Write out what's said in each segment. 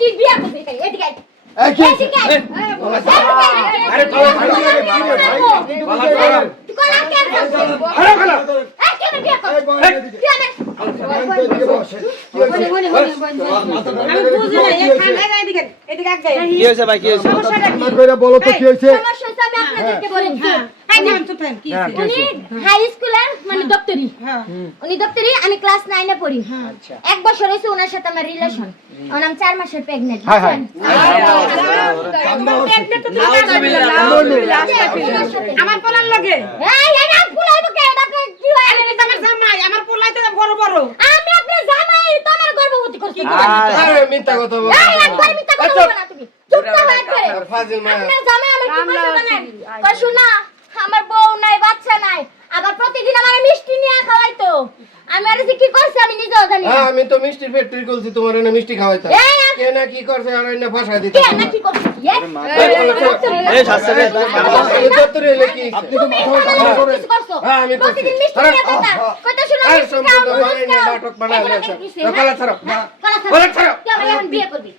তুই বিয়া করবি এদিকে আয় এই কি এদিকে আয় আরে তুই কোলা কেন আরে গলা এই কেন বিয়া কর কেন আমি বুঝি না এই খানা এদিকে এদিকে আগে কি হয়েছে ভাই কি হয়েছে সমস্যাটা কি না কইরা বলো তো কি হইছে সমস্যা হচ্ছে আমি আপনাদেরকে বলেছি হ্যাঁ নাম তো ফ্যান কি হইছে? উনি হাই স্কুলের মানে দপ্তরি হ্যাঁ উনি দপ্তরি আমি ক্লাস 9 এ পড়ি এক বছর হইছে ওনার সাথে আমার রিলেশন ওর নাম 4 মাসের প্রেগন্যান্ট হ্যাঁ, হ্যাঁ। আমার পোলার লগে এই নাম ফুলাইব কে আপনি কি হয় আরে এটা আমার জামাই আমার পোলাই তো বড় বড় আমি আপনার জামাই তোমার গর্ভবতী করছি আরে মিথ্যা কথা বল এই একবার মিথ্যা কথা বলবো না তুমি চুপ তো হয়ে করে ফাজিল মা আপনার জামাই আমার কি কইছে জানেন কই শুনা আমার বউ নাই বাচ্চা নাই আবার প্রতিদিন আমার মিষ্টি নিয়ে খাওয়াইতো আমি আর যে কি করছি আমি নিজেও জানি না হ্যাঁ আমি তো মিষ্টি ফ্যাক্টরি খুলছি তোমার এনে মিষ্টি খাওয়াইতা এই কে না কি করছে আর এনে ফাঁসা দিতে কে না কি করছি এই শাস্তি রে দত্তরে এলে কি আপনি তো মাথা ঠান্ডা করে হ্যাঁ, আমি করছি। প্রতিদিন মিষ্টি নিয়ে কথা কথা শুনো আরে মিষ্টি সম্পূর্ণ খাও, বানাই দুধ খাও। নাটক বানাই এগুলো লেছে দেখতেছি, কলা হ্যাঁ? ছাড়ো কলা কলা ছাড়ো। ছাড়ো। তুই আমার এখন বিয়ে করবি।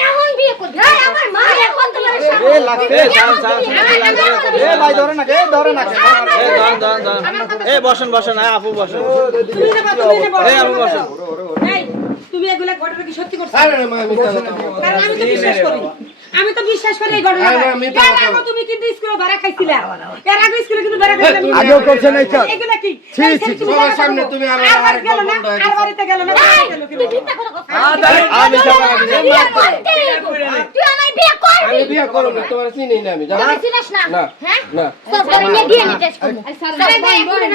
এখন বিয়ে করবি। আমার মা এখন তোমার এ লাগছে এ ভাই ধরে না কে ধরে না এ ধর এ বসেন বসেন আপু বসেন তুমি নেবা এই আপু বসেন এই তুমি এগুলা ঘটনা কি সত্যি করছো আরে মা মিথ্যা কথা বল। কারণ আমি তো বিশ্বাস করি এই ঘটনা আরে আমি তো এর আগে তুমি কিন্তু স্কুলে ধরা খাইছিলা এর আগে স্কুলে কিন্তু ধরা খাইছিলা আগেও করছেন এই কাজ এগুলা কি ছি, এই ছি, তুমি সবার ধরা সামনে খাবো। তুমি আবার আর আরেক গেল না বন্ধ হয়ে আর গেছে। বাড়িতে গেল না এই, গেল তুই কিন্তু মিথ্যা কথা কথা। আমি সবার আগে তুই বিয়ে করতেই হইবো। তুই আমার বিয়ে করবি। আমি বিয়ে করব না তোমার চিনি না আমি জানো তুই চিনিস না? না। হ্যাঁ? না সব করে নিয়ে DNA টেস্ট করবো। সব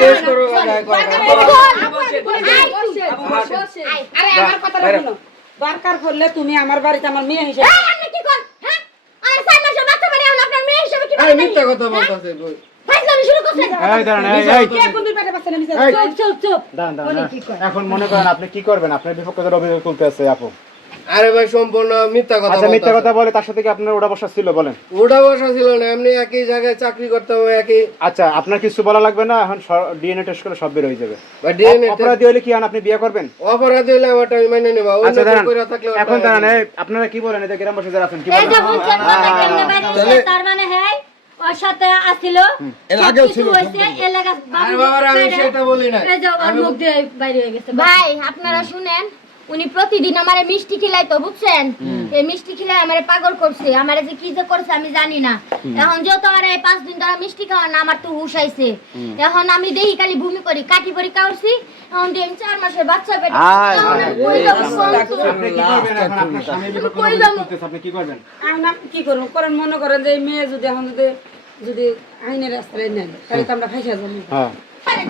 টেস্ট করো যাই করো আরে আমার কথা শুনো দরকার পড়লে তুমি আমার বাড়িতে আমার মেয়ে হিসেবে এই, আপনি কি করেন? হ্যাঁ? আমার 4 মাসের বাচ্চা মানে এখন আপনার মেয়ে হিসেবে কি আরে বলেন? মিথ্যা কথা বলতাছে বই ফাইজলামি শুরু করছেন? এই দাঁড়ান এই কে কোন দুই পেটে বাচ্চা নিছে এই। চুপ দাঁড়ান এখন মনে করেন আপনি কি করবেন আপনার বিপক্ষে অভিযোগ তুলতে আছে আপু আরে ভাই সম্পূর্ণ মিথ্যা কথা আচ্ছা মিথ্যা বলতাছে। কথা বলে তার সাথে কি আপনার ওটা বসা ছিল বলেন ওটা বসা ছিল না এমনি একই জায়গায় চাকরি করতাম একই আচ্ছা আপনার কিছু বলা লাগবে না এখন ডিএনএ টেস্ট করে সব বের হয়ে যাবে বা ডিএনএ অপরাধী হলে কি আপনি বিয়ে করবেন অপরাধী হলে আমারটা আমি মাইনে নেব আচ্ছা দাঁড়ান কইরা থাকলে ওটা এখন দাঁড়ান এই, আপনারা কি বলেন এটা গ্রামবাসী যারা আছেন কি এই যে বলেন বলছেন কথা কেমনে বাইরে তার মানে হ্যাঁ ওর সাথে আসিল এর আগেও ছিল, হইছে এলাকা আরে বাবারা আমি সেটা বলি না এই যে ওর মুখ দিয়ে বাইরে হয়ে গেছে ভাই আপনারা শুনেন উনি প্রতিদিন আমারে মিষ্টি খিলাইতো বুঝছেন এই মিষ্টি খিলাই আমারে পাগল করছে আমারে যে কি যে করছে আমি জানি না এখন যেহেতু আমার এই 5 দিন ধরে মিষ্টি খাওয়া না আমার তো হুশ আইছে এখন আমি দেখি খালি ভূমি করি কাটি পরি কাউরছি এখন দেখি 4 মাসের বাচ্চা পেটে আয়, এখন আমি কই যাবো কোন? আপনি কি করবেন এখন আপনার স্বামীর বিপক্ষে অভিযোগ তুলতেছে, আপনি কি করবেন আমি কি করব করেন মনে করেন যে এই মেয়ে যদি এখন যদি আইনের রাস্তায় নেন তাহলে তো আমরা ফাইসা যাবো হ্যাঁ আসেন।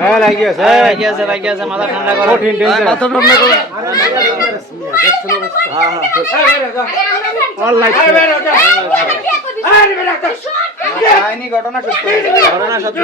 হ্যাঁ লাগিয়েছে লাগিয়েছে মাথা ঠান্ডা করো কঠিন টেনশন মাথা ঠান্ডা করো অনলাইন ঘটনা সত্য ঘটনা সত্য